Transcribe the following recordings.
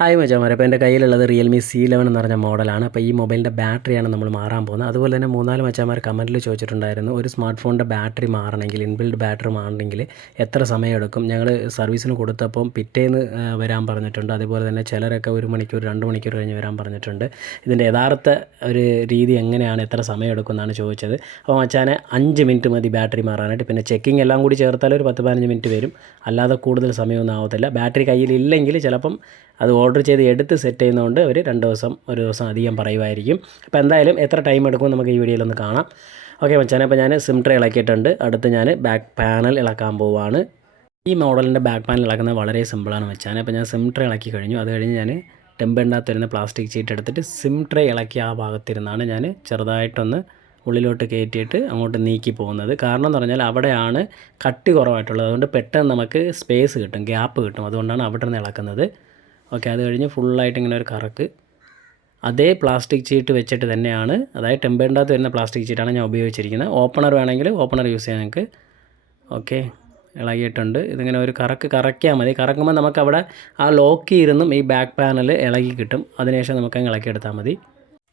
Hi മച്ചാമാരെ അപ്പോൾ എന്റെ കയ്യിലുള്ളത് റിയൽമി സി ലെവൻ എന്ന് പറഞ്ഞ മോഡലാണ്. അപ്പോൾ ഈ മൊബൈലിന്റെ ബാറ്ററിയാണ് നമ്മൾ മാറാൻ പോകുന്നത്. അതുപോലെ തന്നെ മൂന്നാൽ മച്ചാമാർ കമന്റിൽ ചോദിച്ചിട്ടുണ്ടായിരുന്നു ഒരു സ്മാർട്ട് ഫോണിന്റെ ബാറ്ററി മാറണമെങ്കിൽ ഇൻബിൽഡ് ബാറ്ററി മാറണമെങ്കിൽ എത്ര സമയം എടുക്കും? ഞങ്ങൾ സർവീസിന് കൊടുത്തപ്പം പിറ്റേന്ന് വരാൻ പറഞ്ഞിട്ടുണ്ട്. അതുപോലെ തന്നെ ചിലരൊക്കെ ഒരു മണിക്കൂർ രണ്ട് മണിക്കൂർ കഴിഞ്ഞ് വരാൻ പറഞ്ഞിട്ടുണ്ട്. ഇതിന്റെ യഥാർത്ഥ ഒരു രീതി എങ്ങനെയാണ് എത്ര സമയം എടുക്കും എന്നാണ് ചോദിച്ചത്. അപ്പോൾ മച്ചാനെ അഞ്ച് മിനിറ്റ് മതി ബാറ്ററി മാറാനായിട്ട്. പിന്നെ ചെക്കിംഗ് എല്ലാം കൂടി ചേർത്താൽ ഒരു പത്ത് പതിനഞ്ച് മിനിറ്റ് വരും. അല്ലാതെ കൂടുതൽ സമയമൊന്നും ആവത്തില്ല. ബാറ്ററി കയ്യിലില്ലെങ്കിൽ ചിലപ്പം അത് ഓർഡർ ചെയ്ത് എടുത്ത് സെറ്റ് ചെയ്യുന്നതുകൊണ്ട് അവർ രണ്ട് ദിവസം ഒരു ദിവസം അധികം പറയുമായിരിക്കും. അപ്പോൾ എന്തായാലും എത്ര ടൈം എടുക്കും നമുക്ക് ഈ വീഡിയോയിൽ ഒന്ന് കാണാം. ഓക്കെ മച്ചാനെ അപ്പോൾ ഞാൻ സിം ട്രേ ഇളക്കിയിട്ടുണ്ട്. അടുത്ത് ഞാൻ ബാക്ക് പാനൽ ഇളക്കാൻ പോവുകയാണ് ഈ മോഡലിന്റെ ബാക്ക് പാനൽ ഇളക്കുന്നത് വളരെ സിമ്പിളാണ് മച്ചാൻ അപ്പോൾ ഞാൻ സിം ട്രേ ഇളക്കി കഴിഞ്ഞു. അത് കഴിഞ്ഞ് ഞാൻ ടെമ്പറിനകത്ത് വരുന്ന പ്ലാസ്റ്റിക് ചീറ്റ് എടുത്തിട്ട് സിം ട്രേ ഇളക്കി ആ ഭാഗത്തിരുന്നാണ് ഞാൻ ചെറുതായിട്ടൊന്ന് ഉള്ളിലോട്ട് കയറ്റിയിട്ട് അങ്ങോട്ട് നീക്കി പോകുന്നത്. കാരണം എന്ന് പറഞ്ഞാൽ അവിടെയാണ് കട്ടി കുറവായിട്ടുള്ളത്. അതുകൊണ്ട് പെട്ടെന്ന് നമുക്ക് സ്പേസ് കിട്ടും ഗ്യാപ്പ് കിട്ടും. അതുകൊണ്ടാണ് അവിടെ നിന്ന് ഇളക്കുന്നത്. ഓക്കെ അത് കഴിഞ്ഞ് ഫുള്ളായിട്ട് ഇങ്ങനെ ഒരു കറക്ക്. അതേ പ്ലാസ്റ്റിക് ഷീറ്റ് വെച്ചിട്ട് തന്നെയാണ് അതായത് ടെമ്പേണ്ടാത്ത വരുന്ന പ്ലാസ്റ്റിക് ഷീറ്റാണ് ഞാൻ ഉപയോഗിച്ചിരിക്കുന്നത്. ഓപ്പണർ വേണമെങ്കിൽ ഓപ്പണർ യൂസ് ചെയ്യാം നിങ്ങൾക്ക് ഓക്കെ ഇളകിയിട്ടുണ്ട്. ഇതിങ്ങനെ ഒരു കറക്ക് കറക്കിയാൽ മതി. കറക്കുമ്പോൾ നമുക്കവിടെ ആ ലോക്ക് ഇരുന്നും ഈ ബാക്ക് പാനൽ ഇളകി കിട്ടും. അതിനുശേഷം നമുക്ക് ഇളക്കിയെടുത്താൽ മതി.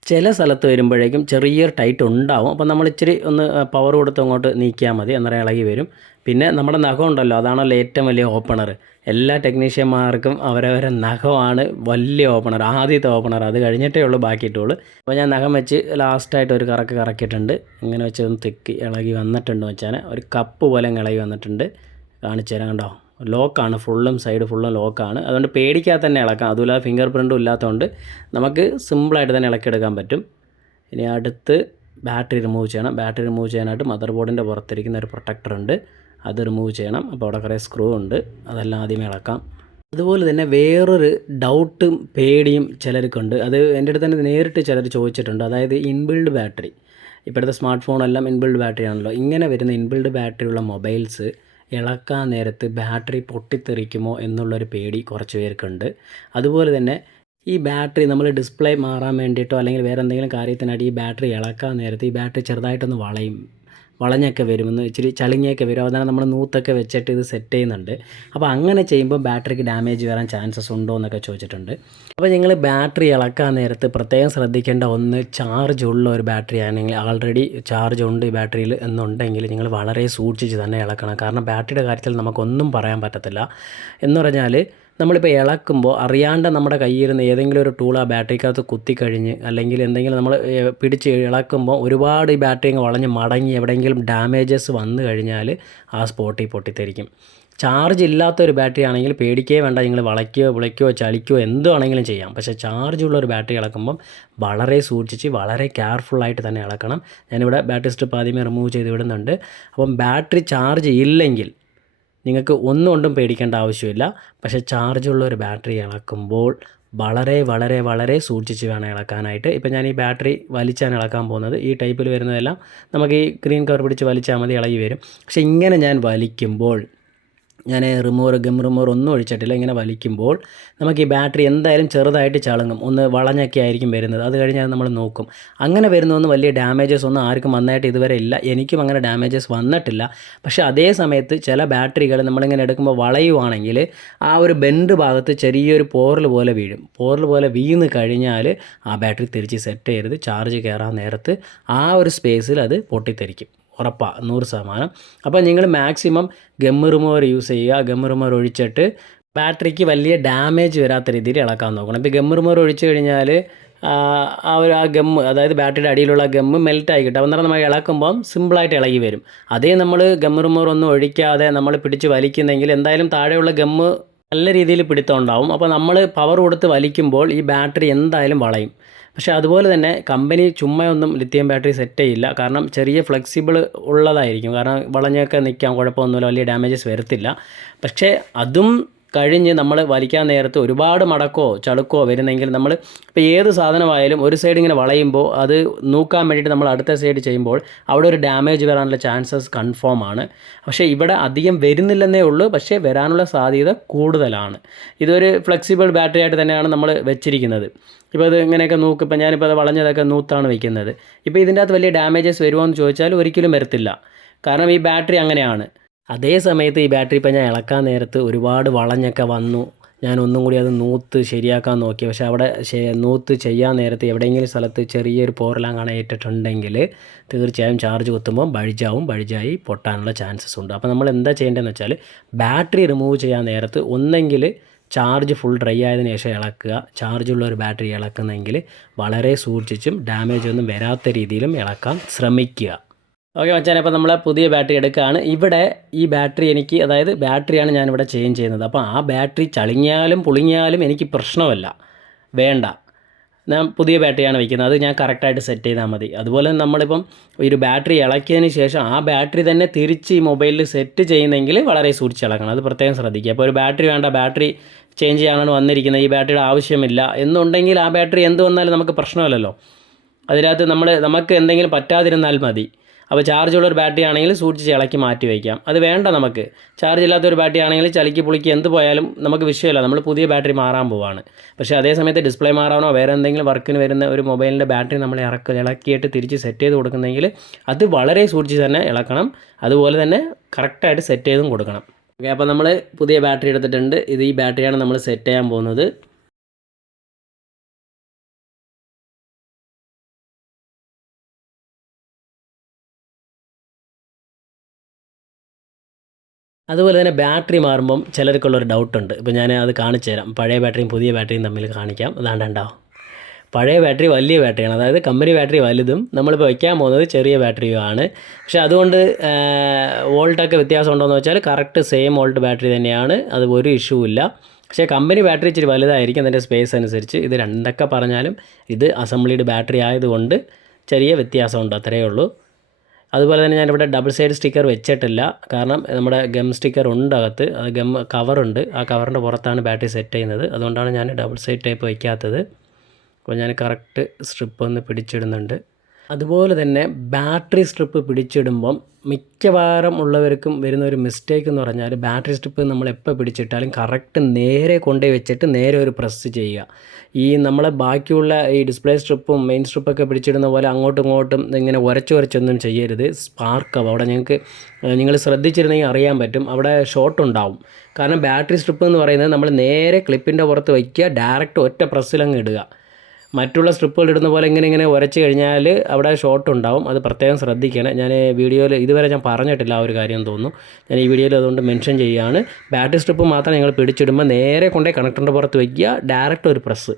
ചില സ്ഥലത്ത് വരുമ്പോഴേക്കും ചെറിയൊരു ടൈറ്റ് ഉണ്ടാവും. അപ്പോൾ നമ്മൾ ഇച്ചിരി ഒന്ന് പവർ കൊടുത്ത് അങ്ങോട്ട് നീക്കിയാൽ മതി. അന്നേരം ഇളകി വരും. പിന്നെ നമ്മുടെ നഖം ഉണ്ടല്ലോ അതാണല്ലോ ഏറ്റവും വലിയ ഓപ്പണർ എല്ലാ ടെക്നീഷ്യന്മാർക്കും അവരവരെ നഖമാണ് വലിയ ഓപ്പണർ ആദ്യത്തെ ഓപ്പണർ അത് കഴിഞ്ഞിട്ടേ ഉള്ളൂ ബാക്കി ബാക്കിയിട്ടുള്ളൂ അപ്പോൾ ഞാൻ നഖം വെച്ച് ലാസ്റ്റായിട്ട് ഒരു കറക്ക് കറക്കിയിട്ടുണ്ട്. ഇങ്ങനെ വെച്ച് ഒന്ന് തെക്കി ഇളകി വന്നിട്ടുണ്ട് വെച്ചാൽ ഒരു കപ്പ് പോലെ ഇളകി വന്നിട്ടുണ്ട്. കാണിച്ചു തരാം കണ്ടോ? ലോക്കാണ് ഫുള്ളും സൈഡ് ഫുള്ളും ലോക്കാണ് അതുകൊണ്ട് പേടിക്കാതെ തന്നെ ഇളക്കാം. അതുപോലെ ഫിംഗർ പ്രിന്റും ഇല്ലാത്തതുകൊണ്ട് നമുക്ക് സിമ്പിളായിട്ട് തന്നെ ഇളക്കിയെടുക്കാൻ പറ്റും. ഇനി അടുത്ത് ബാറ്ററി റിമൂവ് ചെയ്യണം. ബാറ്ററി റിമൂവ് ചെയ്യാനായിട്ട് മദർ ബോർഡിന്റെ പുറത്തിരിക്കുന്ന ഒരു പ്രൊട്ടക്ടർ ഉണ്ട്. അത് റിമൂവ് ചെയ്യണം. അപ്പോൾ അവിടെ കുറേ സ്ക്രൂ ഉണ്ട്. അതെല്ലാം ആദ്യമേ ഇളക്കാം. അതുപോലെ തന്നെ വേറൊരു ഡൗട്ടും പേടിയും ചിലർക്കുണ്ട്. അത് എന്റെ അടുത്ത് തന്നെ നേരിട്ട് ചിലർ ചോദിച്ചിട്ടുണ്ട്. അതായത് ഇൻബിൽഡ് ബാറ്ററി ഇപ്പോഴത്തെ സ്മാർട്ട് ഫോണെല്ലാം ഇൻബിൽഡ് ബാറ്ററി ആണല്ലോ. ഇങ്ങനെ വരുന്ന ഇൻബിൽഡ് ബാറ്ററി ഉള്ള മൊബൈൽസ് ഇളക്കാൻ നേരത്ത് ബാറ്ററി പൊട്ടിത്തെറിക്കുമോ എന്നുള്ളൊരു പേടി കുറച്ച് പേർക്കുണ്ട്. അതുപോലെ തന്നെ ഈ ബാറ്ററി നമ്മൾ ഡിസ്പ്ലേ മാറാൻ വേണ്ടിയിട്ടോ അല്ലെങ്കിൽ വേറെ എന്തെങ്കിലും കാര്യത്തിനായിട്ട് ഈ ബാറ്ററി ഇളക്കാൻ നേരത്ത് ഈ ബാറ്ററി ചെറുതായിട്ടൊന്ന് വളയും. വളഞ്ഞൊക്കെ വരുമെന്ന് ഇച്ചിരി ചളിങ്ങിയൊക്കെ വരും. അതാണ് നമ്മൾ നൂത്തൊക്കെ വെച്ചിട്ട് ഇത് സെറ്റ് ചെയ്യുന്നുണ്ട്. അപ്പോൾ അങ്ങനെ ചെയ്യുമ്പോൾ ബാറ്ററിക്ക് ഡാമേജ് വരാൻ ചാൻസസ് ഉണ്ടോ എന്നൊക്കെ ചോദിച്ചിട്ടുണ്ട്. അപ്പോൾ നിങ്ങൾ ബാറ്ററി ഇളക്കാൻ നേരത്ത് പ്രത്യേകം ശ്രദ്ധിക്കേണ്ട ഒന്ന് ചാർജ് ഉള്ള ഒരു ബാറ്ററി ആണെങ്കിൽ ആൾറെഡി ചാർജ് ഉണ്ട് ഈ ബാറ്ററിയിൽ എന്നുണ്ടെങ്കിൽ നിങ്ങൾ വളരെ സൂക്ഷിച്ച് തന്നെ ഇളക്കണം. കാരണം ബാറ്ററിയുടെ കാര്യത്തിൽ നമുക്കൊന്നും പറയാൻ പറ്റത്തില്ല. എന്ന് പറഞ്ഞാൽ നമ്മളിപ്പോൾ ഇളക്കുമ്പോൾ അറിയാണ്ട് നമ്മുടെ കയ്യിരുന്ന് ഏതെങ്കിലും ഒരു ടൂൾ ആ ബാറ്ററിക്കകത്ത് കുത്തിക്കഴിഞ്ഞ് അല്ലെങ്കിൽ എന്തെങ്കിലും നമ്മൾ പിടിച്ച് ഇളക്കുമ്പോൾ ഒരുപാട് ഈ ബാറ്ററി അങ്ങ് വളഞ്ഞ് മടങ്ങി എവിടെയെങ്കിലും ഡാമേജസ് വന്നു കഴിഞ്ഞാൽ ആ സ്പോട്ടിൽ പൊട്ടിത്തെറിക്കും. ചാർജ് ഇല്ലാത്ത ഒരു ബാറ്ററി ആണെങ്കിൽ പേടിക്കേ വേണ്ട നിങ്ങൾ വളയ്ക്കുകയോ വിളയ്ക്കുകയോ ചലിക്കുകയോ എന്ത് ആണെങ്കിലും ചെയ്യാം. പക്ഷേ ചാർജ് ഉള്ള ഒരു ബാറ്ററി ഇളക്കുമ്പം വളരെ സൂക്ഷിച്ച് വളരെ കെയർഫുള്ളായിട്ട് തന്നെ ഇളക്കണം. ഞാനിവിടെ ബാറ്ററി സ്ട്രിപ്പ് ആദ്യമേ റിമൂവ് ചെയ്ത് വിടുന്നുണ്ട്. അപ്പം ബാറ്ററി ചാർജ് ഇല്ലെങ്കിൽ നിങ്ങൾക്ക് ഒന്നും കൊണ്ടും പേടിക്കേണ്ട ആവശ്യമില്ല. പക്ഷേ ചാർജുള്ള ഒരു ബാറ്ററി ഇളക്കുമ്പോൾ വളരെ വളരെ വളരെ സൂക്ഷിച്ച് വേണം ഇളക്കാനായിട്ട്. ഇപ്പം ഞാൻ ഈ ബാറ്ററി വലിച്ചാണ് ഇളക്കാൻ പോകുന്നത്. ഈ ടൈപ്പിൽ വരുന്നതെല്ലാം നമുക്ക് ഈ ഗ്രീൻ കവർ പിടിച്ച് വലിച്ചാൽ മതി ഇളകി വരും. പക്ഷേ ഇങ്ങനെ ഞാൻ വലിക്കുമ്പോൾ ഞാൻ റിമൂവർ ഗം റിമൂവർ ഒന്നും ഒഴിച്ചിട്ടില്ല. ഇങ്ങനെ വലിക്കുമ്പോൾ നമുക്ക് ഈ ബാറ്ററി എന്തായാലും ചെറുതായിട്ട് ചളങ്ങും. ഒന്ന് വളഞ്ഞൊക്കെ ആയിരിക്കും വരുന്നത്. അത് കഴിഞ്ഞാൽ നമ്മൾ നോക്കും. അങ്ങനെ വരുന്നൊന്നും വലിയ ഡാമേജസ് ഒന്നും ആർക്കും വന്നായിട്ട് ഇതുവരെ ഇല്ല. എനിക്കും അങ്ങനെ ഡാമേജസ് വന്നിട്ടില്ല. പക്ഷേ അതേ സമയത്ത് ചില ബാറ്ററികൾ നമ്മളിങ്ങനെ എടുക്കുമ്പോൾ വളയുവാണെങ്കിൽ ആ ഒരു ബെൻഡ് ഭാഗത്ത് ചെറിയൊരു പോറൽ പോലെ വീഴും. പോറൽ പോലെ വീണ് കഴിഞ്ഞാൽ ആ ബാറ്ററി തിരിച്ച് സെറ്റ് ചെയ്യരുത്. ചാർജ് കയറാൻ നേരത്ത് ആ ഒരു സ്പേസിൽ അത് പൊട്ടിത്തെറിക്കും. ഉറപ്പാണ് നൂറ് ശതമാനം. അപ്പോൾ നിങ്ങൾ മാക്സിമം ഗമ്മ് റിമൂവർ യൂസ് ചെയ്യുക. ഗമ്മ് റിമൂവർ ഒഴിച്ചിട്ട് ബാറ്ററിക്ക് വലിയ ഡാമേജ് വരാത്ത രീതിയിൽ ഇളക്കാൻ നോക്കണം. ഇപ്പോൾ ഗമ്മ് റിമൂവർ ഒഴിച്ച് കഴിഞ്ഞാൽ ആ ഒരു ആ ഗമ്മ് അതായത് ബാറ്ററിയുടെ അടിയിലുള്ള ഗമ്മ് മെൽറ്റ് കിട്ടും. അന്നേരം നമ്മൾ ഇളക്കുമ്പം സിമ്പിളായിട്ട് ഇളകി വരും. അതേ നമ്മൾ ഗമ്മ് റിമൂവർ ഒന്നും ഒഴിക്കാതെ നമ്മൾ പിടിച്ച് വലിക്കുന്നെങ്കിൽ എന്തായാലും താഴെയുള്ള ഗമ്മ് നല്ല രീതിയിൽ പിടുത്തം ഉണ്ടാവും. അപ്പോൾ നമ്മൾ പവർ കൊടുത്ത് വലിക്കുമ്പോൾ ഈ ബാറ്ററി എന്തായാലും വളയും. പക്ഷേ അതുപോലെ തന്നെ കമ്പനി ചുമ്മയൊന്നും ലിത്തിയം ബാറ്ററി സെറ്റ് ചെയ്യില്ല. കാരണം ചെറിയ ഫ്ലെക്സിബിൾ ഉള്ളതായിരിക്കും. കാരണം വളഞ്ഞൊക്കെ നിൽക്കാം കുഴപ്പമൊന്നുമില്ല വലിയ ഡാമേജസ് വരത്തില്ല. പക്ഷേ അതും കഴിഞ്ഞ് നമ്മൾ വലിക്കാൻ നേരത്ത് ഒരുപാട് മടക്കോ ചളുക്കോ വരുന്നെങ്കിൽ നമ്മൾ ഇപ്പോൾ ഏത് സാധനമായാലും ഒരു സൈഡ് ഇങ്ങനെ വളയുമ്പോൾ അത് നോക്കാൻ വേണ്ടിയിട്ട് നമ്മൾ അടുത്ത സൈഡ് ചെയ്യുമ്പോൾ അവിടെ ഒരു ഡാമേജ് വരാനുള്ള ചാൻസസ് കൺഫേം ആണ്. പക്ഷേ ഇവിടെ അധികം വരുന്നില്ലെന്നേ ഉള്ളൂ. പക്ഷേ വരാനുള്ള സാധ്യത കൂടുതലാണ്. ഇതൊരു ഫ്ലെക്സിബിൾ ബാറ്ററി ആയിട്ട് തന്നെയാണ് നമ്മൾ വെച്ചിരിക്കുന്നത്. ഇപ്പോൾ ഇത് ഇങ്ങനെയൊക്കെ നോക്ക് ഇപ്പോൾ ഞാനിപ്പോൾ അത് വളഞ്ഞതൊക്കെ നൂത്താണ് വയ്ക്കുന്നത് ഇപ്പോൾ ഇതിന്റെ അകത്ത് വലിയ ഡാമേജസ് വരുമോ എന്ന് ചോദിച്ചാൽ ഒരിക്കലും വരത്തില്ല. കാരണം ഈ ബാറ്ററി അങ്ങനെയാണ്. അതേ സമയത്ത് ഈ ബാറ്ററി ഇപ്പം ഞാൻ ഇളക്കാൻ നേരത്ത് ഒരുപാട് വളഞ്ഞൊക്കെ വന്നു. ഞാൻ ഒന്നും കൂടി അത് നൂത്ത് ശരിയാക്കാൻ നോക്കി. പക്ഷെ അവിടെ നൂത്ത് ചെയ്യാൻ നേരത്ത് എവിടെയെങ്കിലും സ്ഥലത്ത് ചെറിയൊരു പോറെല്ലാം കാണാൻ ഏറ്റിട്ടുണ്ടെങ്കിൽ തീർച്ചയായും ചാർജ് കുത്തുമ്പോൾ ബഴിജാവും ബഴിജായി പൊട്ടാനുള്ള ചാൻസസ് ഉണ്ട്. അപ്പോൾ നമ്മൾ എന്താ ചെയ്യേണ്ടതെന്ന് വെച്ചാൽ ബാറ്ററി റിമൂവ് ചെയ്യാൻ നേരത്ത് ഒന്നെങ്കിൽ ചാർജ് ഫുൾ ഡ്രൈ ആയതിനു ശേഷം ഇളക്കുക. ചാർജുള്ള ഒരു ബാറ്ററി ഇളക്കുന്നെങ്കിൽ വളരെ സൂക്ഷിച്ചും ഡാമേജ് ഒന്നും വരാത്ത രീതിയിലും ഇളക്കാൻ ശ്രമിക്കുക. ഓക്കെ മച്ചാൻ അപ്പോൾ നമ്മൾ പുതിയ ബാറ്ററി എടുക്കുകയാണ് ഇവിടെ ഈ ബാറ്ററി എനിക്ക് അതായത് ബാറ്ററിയാണ് ഞാനിവിടെ ചേഞ്ച് ചെയ്യുന്നത്. അപ്പോൾ ആ ബാറ്ററി ചളിങ്ങിയാലും പുളിങ്ങിയാലും എനിക്ക് പ്രശ്നമല്ല. വേണ്ട. ഞാൻ പുതിയ ബാറ്ററിയാണ് വയ്ക്കുന്നത് അത് ഞാൻ കറക്റ്റായിട്ട് സെറ്റ് ചെയ്താൽ മതി. അതുപോലെ നമ്മളിപ്പം ഒരു ബാറ്ററി ഇളക്കിയതിന് ശേഷം ആ ബാറ്ററി തന്നെ തിരിച്ച് ഈ മൊബൈലിൽ സെറ്റ് ചെയ്യുന്നെങ്കിൽ വളരെ സൂക്ഷിച്ച് ഇളക്കണം അത് പ്രത്യേകം ശ്രദ്ധിക്കുക. അപ്പോൾ ഒരു ബാറ്ററി വേണ്ട ബാറ്ററി ചേഞ്ച് ചെയ്യാനാണ് വന്നിരിക്കുന്നത്. ഈ ബാറ്ററിയുടെ ആവശ്യമില്ല. എന്നുണ്ടെങ്കിൽ ആ ബാറ്ററി എന്ത് വന്നാലും നമുക്ക് പ്രശ്നമല്ലല്ലോ. അതിനകത്ത് നമ്മൾ നമുക്ക് എന്തെങ്കിലും പറ്റാതിരുന്നാൽ മതി. അപ്പോൾ ചാർജുള്ള ഒരു ബാറ്ററി ആണെങ്കിൽ സൂക്ഷിച്ച് ഇളക്കി മാറ്റി വയ്ക്കാം. അത് വേണ്ട നമുക്ക്. ചാർജ് ഇല്ലാത്ത ഒരു ബാറ്ററി ആണെങ്കിൽ ചലിക്ക് പുളിക്ക് എന്ത് പോയാലും നമുക്ക് വിഷയമില്ല. നമ്മൾ പുതിയ ബാറ്ററി മാറാൻ പോവാണ്. പക്ഷേ അതേ സമയത്ത് ഡിസ്പ്ലേ മാറാനോ വേറെ എന്തെങ്കിലും വർക്കിന് വരുന്ന ഒരു മൊബൈലിന്റെ ബാറ്ററി നമ്മൾ ഇറക്ക ഇളക്കിയിട്ട് തിരിച്ച് സെറ്റ് ചെയ്ത് കൊടുക്കുന്നെങ്കിൽ അത് വളരെ സൂക്ഷിച്ച് തന്നെ ഇളക്കണം. അതുപോലെ തന്നെ കറക്റ്റായിട്ട് സെറ്റ് ചെയ്തും കൊടുക്കണം. ഓക്കെ അപ്പോൾ നമ്മൾ പുതിയ ബാറ്ററി എടുത്തിട്ടുണ്ട്. ഇത് ഈ ബാറ്ററിയാണ് നമ്മൾ സെറ്റ് ചെയ്യാൻ പോകുന്നത്. അതുപോലെ തന്നെ ബാറ്ററി മാറുമ്പം ചിലർക്കുള്ളൊരു ഡൗട്ടുണ്ട്. ഇപ്പോൾ ഞാൻ അത് കാണിച്ചു തരാം. പഴയ ബാറ്ററിയും പുതിയ ബാറ്ററിയും തമ്മിൽ കാണിക്കാം. അതാണ്ടോ പഴയ ബാറ്ററി വലിയ ബാറ്ററിയാണ്. അതായത് കമ്പനി ബാറ്ററി വലുതും നമ്മളിപ്പോൾ വയ്ക്കാൻ പോകുന്നത് ചെറിയ ബാറ്ററിയുമാണ് പക്ഷേ അതുകൊണ്ട് വോൾട്ടൊക്കെ വ്യത്യാസം ഉണ്ടോ എന്ന് വെച്ചാൽ കറക്റ്റ് സെയിം വോൾട്ട് ബാറ്ററി തന്നെയാണ്. അത് ഒരു ഇഷ്യൂ ഇല്ല. പക്ഷേ കമ്പനി ബാറ്ററി ഇച്ചിരി വലുതായിരിക്കും അതിന്റെ സ്പേസ് അനുസരിച്ച്. ഇത് രണ്ടൊക്കെ പറഞ്ഞാലും ഇത് അസംബ്ലിയുടെ ബാറ്ററി ആയതുകൊണ്ട് ചെറിയ വ്യത്യാസമുണ്ട്. അത്രയേ ഉള്ളൂ. അതുപോലെ തന്നെ ഞാനിവിടെ ഡബിൾ സൈഡ് സ്റ്റിക്കർ വെച്ചിട്ടില്ല. കാരണം നമ്മുടെ ഗം സ്റ്റിക്കർ ഉണ്ട് അകത്ത് അത് ഗം കവറുണ്ട് ആ കവറിന്റെ പുറത്താണ് ബാറ്ററി സെറ്റ് ചെയ്യുന്നത്. അതുകൊണ്ടാണ് ഞാൻ ഡബിൾ സൈഡ് ടൈപ്പ് വയ്ക്കാത്തത് അപ്പോൾ ഞാൻ കറക്റ്റ് സ്ട്രിപ്പ് ഒന്ന് പിടിച്ചിടുന്നുണ്ട്. അതുപോലെ തന്നെ ബാറ്ററി സ്ട്രിപ്പ് പിടിച്ചിടുമ്പം മിക്കവാറും ഉള്ളവർക്കും വരുന്ന ഒരു മിസ്റ്റേക്ക് എന്ന് പറഞ്ഞാൽ ബാറ്ററി സ്ട്രിപ്പ് നമ്മൾ എപ്പോൾ പിടിച്ചിട്ടാലും കറക്റ്റ് നേരെ കൊണ്ടുപോയി വെച്ചിട്ട് നേരെ ഒരു പ്രസ് ചെയ്യുക. ഈ നമ്മളെ ബാക്കിയുള്ള ഈ ഡിസ്പ്ലേ സ്ട്രിപ്പും മെയിൻ സ്ട്രിപ്പൊക്കെ പിടിച്ചിടുന്ന പോലെ അങ്ങോട്ടും ഇങ്ങോട്ടും ഇങ്ങനെ ഉരച്ച് ഉരച്ചൊന്നും ചെയ്യരുത്. സ്പാർക്കാവും അവിടെ ഞങ്ങൾക്ക് നിങ്ങൾ ശ്രദ്ധിച്ചിരുന്നെങ്കിൽ അറിയാൻ പറ്റും. അവിടെ ഷോർട്ട് ഉണ്ടാവും. കാരണം ബാറ്ററി സ്ട്രിപ്പ് എന്ന് പറയുന്നത് നമ്മൾ നേരെ ക്ലിപ്പിന്റെ പുറത്ത് വയ്ക്കുക ഡയറക്റ്റ് ഒറ്റ പ്രസ്സിലങ്ങ് ഇടുക. മറ്റുള്ള സ്ട്രിപ്പുകൾ ഇടുന്ന പോലെ ഇങ്ങനെ ഇങ്ങനെ ഉരച്ച് കഴിഞ്ഞാൽ അവിടെ ഷോർട്ട് ഉണ്ടാവും. അത് പ്രത്യേകം ശ്രദ്ധിക്കണം. ഞാൻ വീഡിയോയിൽ ഇതുവരെ ഞാൻ പറഞ്ഞിട്ടില്ല ആ ഒരു കാര്യം തോന്നുന്നു. ഞാൻ ഈ വീഡിയോയിൽ അതുകൊണ്ട് മെൻഷൻ ചെയ്യുകയാണ്. ബാറ്ററി സ്ട്രിപ്പ് മാത്രം നിങ്ങൾ പിടിച്ചിടുമ്പോൾ നേരെ കൊണ്ടേ കണക്ടറിന്റെ പുറത്ത് വയ്ക്കുക. ഡയറക്റ്റ് ഒരു പ്രസ്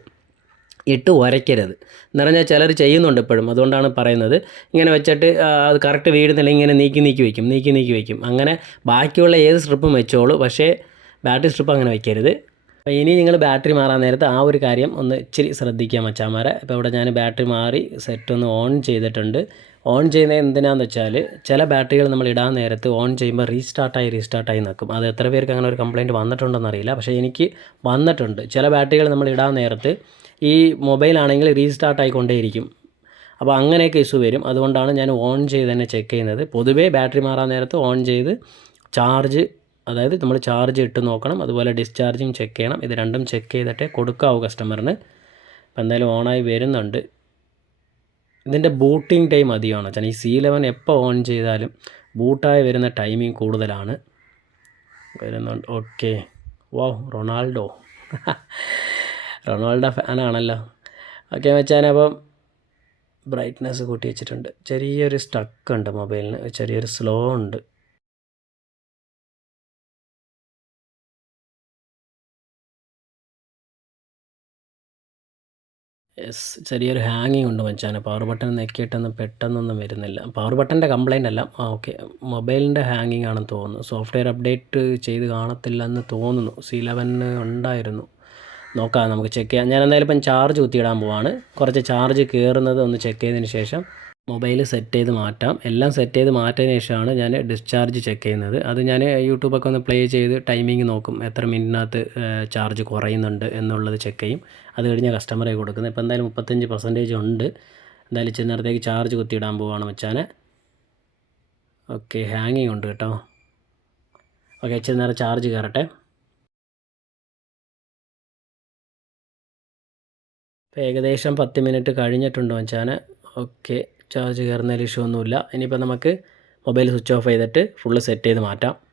ഇട്ട് ഉരയ്ക്കരുത്. എന്ന് പറഞ്ഞാൽ ചിലർ ചെയ്യുന്നുണ്ട് ഇപ്പോഴും. അതുകൊണ്ടാണ് പറയുന്നത്. ഇങ്ങനെ വെച്ചിട്ട് അത് കറക്റ്റ് വീഴുന്നില്ല ഇങ്ങനെ നീക്കി നീക്കി വയ്ക്കും. നീക്കി നീക്കി വയ്ക്കും. അങ്ങനെ ബാക്കിയുള്ള ഏത് സ്ട്രിപ്പും വെച്ചോളൂ. പക്ഷേ ബാറ്ററി സ്ട്രിപ്പ് അങ്ങനെ വയ്ക്കരുത് അപ്പോൾ ഇനി നിങ്ങൾ ബാറ്ററി മാറാൻ നേരത്ത് ആ ഒരു കാര്യം ഒന്ന് ഇച്ചിരി ശ്രദ്ധിക്കുക മച്ചാമാരെ. ഇപ്പോൾ ഇവിടെ ഞാൻ ബാറ്ററി മാറി സെറ്റ് ഒന്ന് ഓൺ ചെയ്തിട്ടുണ്ട്. ഓൺ ചെയ്യുന്നത് എന്തിനാന്ന് വെച്ചാൽ ചില ബാറ്ററികൾ നമ്മൾ ഇടാൻ നേരത്ത് ഓൺ ചെയ്യുമ്പോൾ റീസ്റ്റാർട്ടായി റീസ്റ്റാർട്ടായി നിൽക്കും. അത് എത്ര പേർക്ക് അങ്ങനെ ഒരു കംപ്ലയിന്റ് വന്നിട്ടുണ്ടെന്ന് അറിയില്ല. പക്ഷേ എനിക്ക് വന്നിട്ടുണ്ട്. ചില ബാറ്ററികൾ നമ്മൾ ഇടാൻ നേരത്ത് ഈ മൊബൈലാണെങ്കിൽ റീസ്റ്റാർട്ട് ആയിക്കൊണ്ടേയിരിക്കും. അപ്പോൾ അങ്ങനെയൊക്കെ ഇഷ്യൂ വരും. അതുകൊണ്ടാണ് ഞാൻ ഓൺ ചെയ്ത് തന്നെ ചെക്ക് ചെയ്യുന്നത്. പൊതുവേ ബാറ്ററി മാറാൻ നേരത്ത് ഓൺ ചെയ്ത് ചാർജ് അതായത് നമ്മൾ ചാർജ് ഇട്ട് നോക്കണം അതുപോലെ ഡിസ്ചാർജും ചെക്ക് ചെയ്യണം. ഇത് രണ്ടും ചെക്ക് ചെയ്തിട്ടേ കൊടുക്കാവൂ കസ്റ്റമറിന് അപ്പോൾ എന്തായാലും ഓണായി വരുന്നുണ്ട്. ഇതിന്റെ ബൂട്ടിംഗ് ടൈം അധികമാണ് വെച്ചാൽ ഈ സി ലെവൻ എപ്പോൾ ഓൺ ചെയ്താലും ബൂട്ടായി വരുന്ന ടൈമിംഗ് കൂടുതലാണ്. വരുന്നുണ്ട്. ഓക്കെ വോ റൊണാൾഡോ. റൊണാൾഡോ ഫാനാണല്ലോ ഓക്കെ വെച്ചാൽ അപ്പം ബ്രൈറ്റ്നെസ് കൂട്ടി വെച്ചിട്ടുണ്ട്. ചെറിയൊരു സ്റ്റക്ക് ഉണ്ട് മൊബൈലിന് ചെറിയൊരു സ്ലോ ഉണ്ട്. യെസ് ചെറിയൊരു ഹാങ്ങിങ് ഉണ്ട് മച്ചാനെ. പവർ ബട്ടൺ നെക്കിയിട്ടൊന്നും പെട്ടെന്നൊന്നും വരുന്നില്ല. പവർ ബട്ടന്റെ കംപ്ലൈന്റ് അല്ല. ആ ഓക്കെ മൊബൈലിന്റെ ഹാങ്ങിങ് ആണെന്ന് തോന്നുന്നു. സോഫ്റ്റ്വെയർ അപ്ഡേറ്റ് ചെയ്ത് കാണത്തില്ല എന്ന് തോന്നുന്നു. സി ലെവന് ഉണ്ടായിരുന്നു. നോക്കാം നമുക്ക് ചെക്ക് ചെയ്യാം. ഞാൻ എന്തായാലും ഇപ്പം ചാർജ് കുത്തിയിടാൻ പോവാണ്. കുറച്ച് ചാർജ് കയറുന്നത് ഒന്ന് ചെക്ക് ചെയ്തതിന് ശേഷം മൊബൈൽ സെറ്റ് ചെയ്ത് മാറ്റാം. എല്ലാം സെറ്റ് ചെയ്ത് മാറ്റിയതിന് ശേഷമാണ് ഞാൻ ഡിസ്ചാർജ് ചെക്ക് ചെയ്യുന്നത്. അത് ഞാൻ യൂട്യൂബൊക്കെ ഒന്ന് പ്ലേ ചെയ്ത് ടൈമിംഗ് നോക്കും. എത്ര മിനിറ്റിനകത്ത് ചാർജ് കുറയുന്നുണ്ട് എന്നുള്ളത് ചെക്ക് ചെയ്യും. അത് കഴിഞ്ഞ് കസ്റ്റമറെ കൊടുക്കുന്നത്. ഇപ്പോൾ എന്തായാലും മുപ്പത്തഞ്ച് പെർസെന്റേജ് ഉണ്ട്. എന്തായാലും ചെന്നേരത്തേക്ക് നേരത്തേക്ക് ചാർജ് കുത്തിയിടാൻ പോവാണ് മച്ചാനെ. ഓക്കെ ഹാങ്ങിങ് ഉണ്ട് കേട്ടോ. ഓക്കെ ചെന്നേരം നേരം ചാർജ് കയറട്ടെ. ഏകദേശം പത്ത് മിനിറ്റ് കഴിഞ്ഞിട്ടുണ്ടോ മച്ചാനെ? ഓക്കെ. ചാർജ് കയറുന്നതിൽ ഇഷ്യൂ ഒന്നുമില്ല. ഇനിയിപ്പോൾ നമുക്ക് മൊബൈൽ സ്വിച്ച് ഓഫ് ചെയ്തിട്ട് ഫുള്ള് സെറ്റ് ചെയ്ത് മാറ്റാം.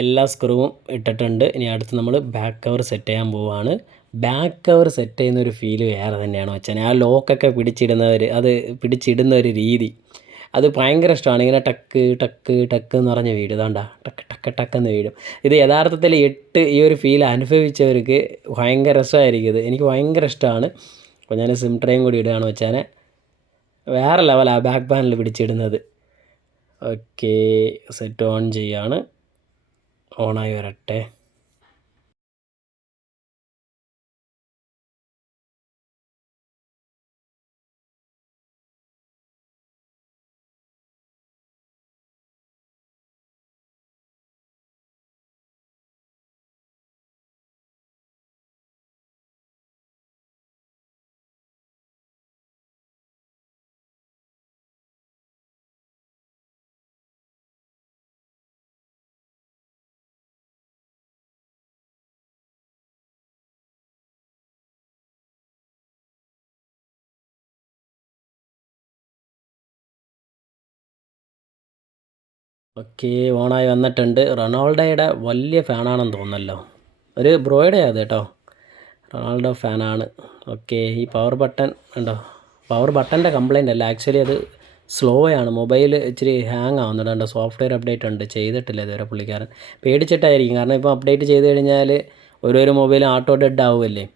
എല്ലാ സ്ക്രൂവും ഇട്ടിട്ടുണ്ട്. ഇനി അടുത്ത് നമ്മൾ ബാക്ക് കവർ സെറ്റ് ചെയ്യാൻ പോവുകയാണ് ബാക്ക് കവർ സെറ്റ് ചെയ്യുന്ന ഒരു ഫീൽ വേറെ തന്നെയാണ് വെച്ചാൽ ആ ലോക്കൊക്കെ പിടിച്ചിടുന്നവർ അത് പിടിച്ചിടുന്ന ഒരു രീതി. അത് ഭയങ്കര ഇഷ്ടമാണ്. ഇങ്ങനെ ടക്ക് ടക്ക് ടക്ക് എന്ന് പറഞ്ഞ് വീട് ഇതാണ്ട ടക്ക് ടക്ക് ടക്ക് എന്ന് വീടും ഇത് യഥാർത്ഥത്തിൽ എട്ട് ഈ ഒരു ഫീൽ അനുഭവിച്ചവർക്ക് ഭയങ്കര രസമായിരിക്കും ഇത്. എനിക്ക് ഭയങ്കര ഇഷ്ടമാണ്. അപ്പോൾ ഞാൻ സിം ട്രെയിൻ കൂടി ഇടുകയാണ് വെച്ചാൽ വേറെ ലെവലാണ് ബാക്ക് പാനൽ പിടിച്ചിടുന്നത്. ഓക്കെ സെറ്റ് ഓൺ ചെയ്യാണ്. ഓണായി വരട്ടെ. ഓക്കെ ഓണായി വന്നിട്ടുണ്ട്. റൊണാൾഡോയുടെ വലിയ ഫാനാണെന്ന് തോന്നുന്നല്ലോ. ഒരു ബ്രോയുടെ അത് കേട്ടോ. റൊണാൾഡോ ഫാനാണ്. ഓക്കെ ഈ പവർ ബട്ടൺ ഉണ്ടോ? പവർ ബട്ടന്റെ കംപ്ലൈന്റ് അല്ല. ആക്ച്വലി അത് സ്ലോ ആണ് മൊബൈൽ ഇച്ചിരി ഹാങ് ആവുന്നുണ്ട്. കണ്ടോ? സോഫ്റ്റ്വെയർ അപ്ഡേറ്റ് ഉണ്ട്. ചെയ്തിട്ടില്ല ഇതുവരെ പുള്ളിക്കാരൻ. പേടിച്ചിട്ടായിരിക്കും. കാരണം ഇപ്പോൾ അപ്ഡേറ്റ് ചെയ്ത് കഴിഞ്ഞാൽ ഓരോരോ മൊബൈൽ ആട്ടോ ഡെഡ് ആവുമല്ലേ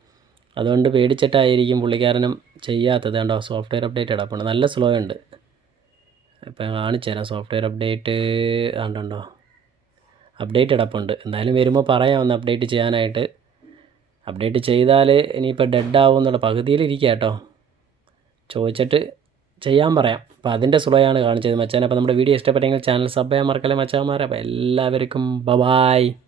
അതുകൊണ്ട് പേടിച്ചിട്ടായിരിക്കും പുള്ളിക്കാരനും ചെയ്യാത്തത്. കണ്ടോ? സോഫ്റ്റ്വെയർ അപ്ഡേറ്റ് ഇടപ്പുണ്ട് നല്ല സ്ലോ ഉണ്ട് ഇപ്പം കാണിച്ചു തരാം. സോഫ്റ്റ്വെയർ അപ്ഡേറ്റ് കണ്ടുണ്ടോ? അപ്ഡേറ്റ് കിടപ്പുണ്ട് എന്തായാലും വരുമ്പോൾ പറയാം ഒന്ന് അപ്ഡേറ്റ് ചെയ്യാനായിട്ട്. അപ്ഡേറ്റ് ചെയ്താൽ ഇനിയിപ്പോൾ ഡെഡ് ആവും എന്നുള്ള പകുതിയിലിരിക്കുക കേട്ടോ ചോദിച്ചിട്ട് ചെയ്യാൻ പറയാം. അപ്പോൾ അതിന്റെ സ്ലോയാണ് കാണിച്ചത്. മച്ചാൻ അപ്പോൾ നമ്മുടെ വീഡിയോ ഇഷ്ടപ്പെട്ടെങ്കിൽ ചാനൽ സബ് ചെയ്യാൻ മറക്കല്ലേ മച്ചാന്മാരെ അപ്പോൾ എല്ലാവർക്കും ബബായ്